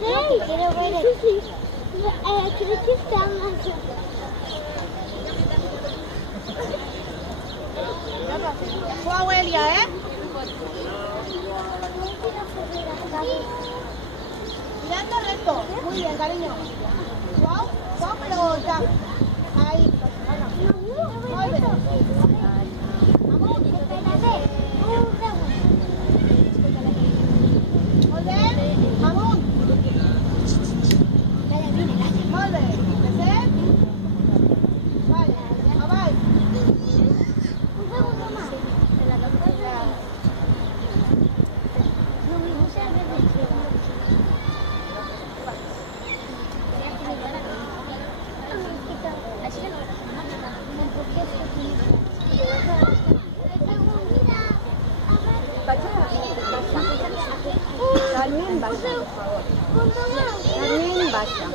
Sí, quiero ver el... Creo que está más... Fue Abuelia, ¿eh? Mirando recto. Muy bien, cariño. Wow, wow, pero ya. Ahí. Muy bien. Vamos. Molt bé, amunt. Molt bé, descem. Vale, avall. Un segundo más. Carmen, baixa, por favor. Carmen, baixa.